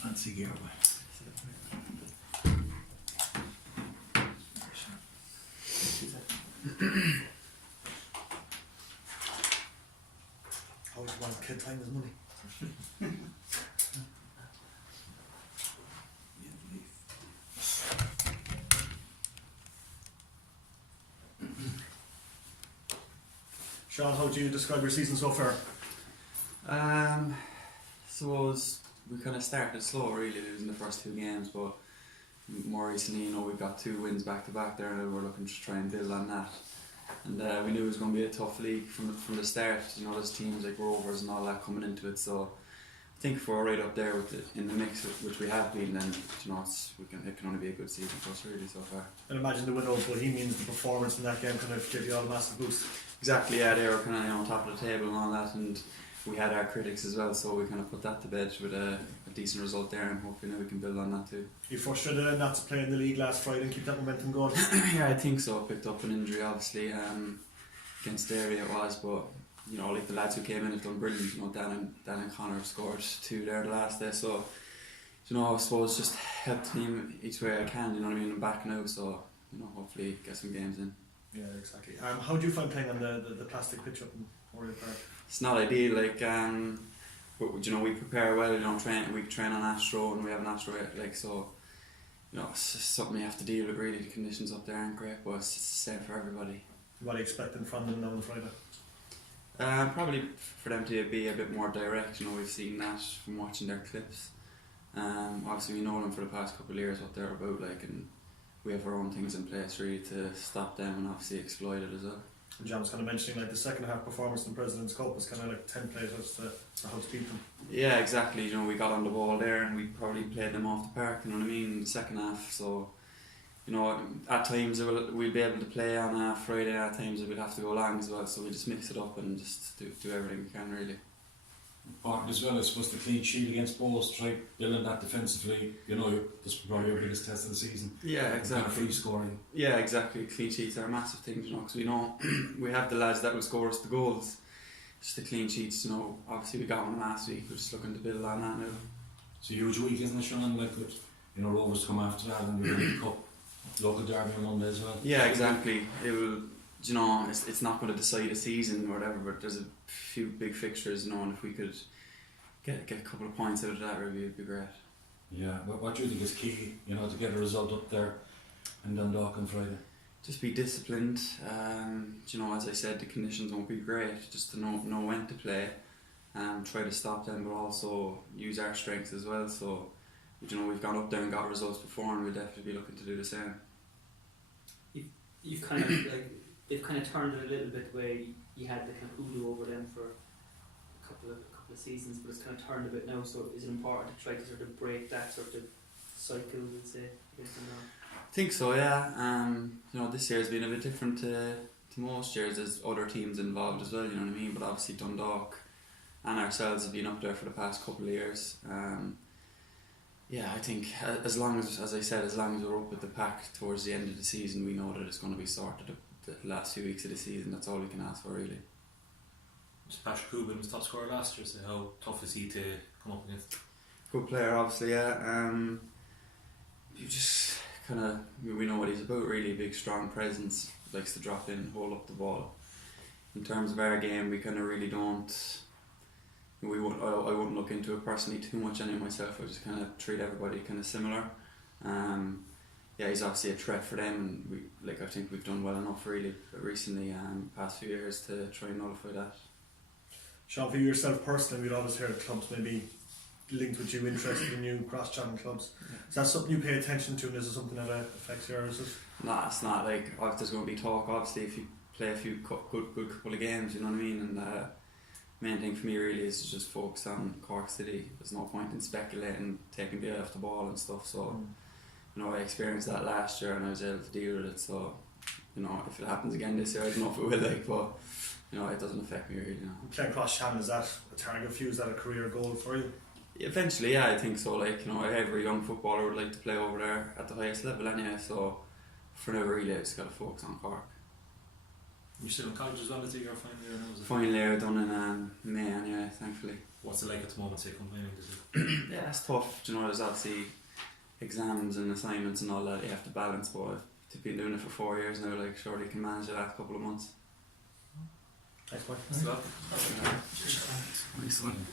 fancy gear. Always want kid time is money. Sean, how would you describe your season so far? Suppose we kind of started slow, really, losing the first 2 games, but more recently, we've got 2 wins back to back there, and we're looking to try and build on that. And we knew it was going to be a tough league from the start. There's teams like Rovers and all that coming into it, so I think if we're right up there in the mix, which we have been, then it can only be a good season for us really so far. And imagine the win over Bohemians, the performance in that game kind of gave you all a massive boost. Exactly, yeah, they were kind of on top of the table and all that, and we had our critics as well, so we kind of put that to bed with a decent result there, and hopefully now we can build on that too. You frustrated not to play in the league last Friday and keep that momentum going? Yeah, I think so. Picked up an injury obviously against Derry it was, but like the lads who came in have done brilliant. Dan and Connor scored 2 there the last day, so I suppose just help the team each way I can. I'm back now, so hopefully get some games in. Yeah, exactly. How do you find playing on the plastic pitch up in Oriel Park? It's not ideal. We prepare well. We train on Astro, and we have an Astro so. It's just something you have to deal with really. The conditions up there aren't great, but it's the same for everybody. What are you expecting from them now on Friday? Probably for them to be a bit more direct. We've seen that from watching their clips. Obviously we know them for the past couple of years, what they're about, and we have our own things in place really to stop them and obviously exploit it as well. And John was kind of mentioning the second half performance in President's Cup was kind of like template as to how to beat them. Yeah, exactly. We got on the ball there and we probably played them off the park. In the second half. So, at times we'll be able to play on a Friday. At times we'll have to go long as well. So we just mix it up and just do everything we can really. Important as well, I suppose, the clean sheet against Bohs, try building that defensively. This is probably your biggest test of the season. Yeah, exactly. Kind of free scoring. Yeah, exactly. Clean sheets are a massive thing, because we know we have the lads that will score us the goals. Just the clean sheets, obviously we got one last week. We're just looking to build on that now. It's a huge week, isn't it, Sean? With Rovers come after that, and the Cup, local derby on Monday as well. Yeah, exactly. It will. It's not going to decide a season or whatever, but there's a few big fixtures, and if we could get a couple of points out of that, it would be great. Yeah, what do you think is key, to get a result up there in Dundalk on Friday? Just be disciplined. As I said, the conditions won't be great. Just to know when to play, try to stop them, but also use our strengths as well. So, we've gone up there and got results before, and we'll definitely be looking to do the same. You've kind of they've kind of turned it a little bit where you had the kind of hoodoo over them for a couple of seasons, but it's kind of turned a bit now. So is it important to try to sort of break that sort of cycle, we'll say, against them now? I think so, yeah. This year has been a bit different to most years. There's other teams involved as well, But obviously Dundalk and ourselves have been up there for the past couple of years. I think as long as we're up with the pack towards the end of the season, we know that it's going to be sorted the last few weeks of the season. That's all we can ask for, really. Patrick Coogan was top scorer last year, so how tough is he to come up against? Good player, obviously, yeah. You just we know what he's about, really. Big, strong presence, likes to drop in, hold up the ball. In terms of our game, we kind of really don't. I wouldn't look into it personally too much anyway myself. I just kind of treat everybody kind of similar. He's obviously a threat for them, and I think we've done well enough really recently, past few years, to try and nullify that. Sean, for yourself personally, we'd always heard clubs maybe linked with you, interested in you, cross-channel clubs. Yeah. Is that something you pay attention to, and is it something that affects yours? Nah, it's not. There's going to be talk, obviously, if you play a few good couple of games, you know what I mean? And main thing for me really is to just focus on Cork City. There's no point in speculating, taking the eye off the ball and stuff. So, I experienced that last year and I was able to deal with it. So, if it happens again this year, I don't know if it will, but it doesn't affect me really. Playing cross channel, is that a target for you? Is that a career goal for you? Eventually, yeah, I think so. Every young footballer would like to play over there at the highest level anyway. So, for now, really, I just got to focus on Cork. You're still in college as well, is it your final year now? Is it? Final year done in May, anyway, thankfully. What's it like at the moment, say, complaining? Is it? Yeah, it's tough. Do you know, there's obviously exams and assignments and all that you have to balance, but I've been doing it for 4 years now, like, surely you can manage the last couple of months. Thanks, Mike. That's well. Nice one.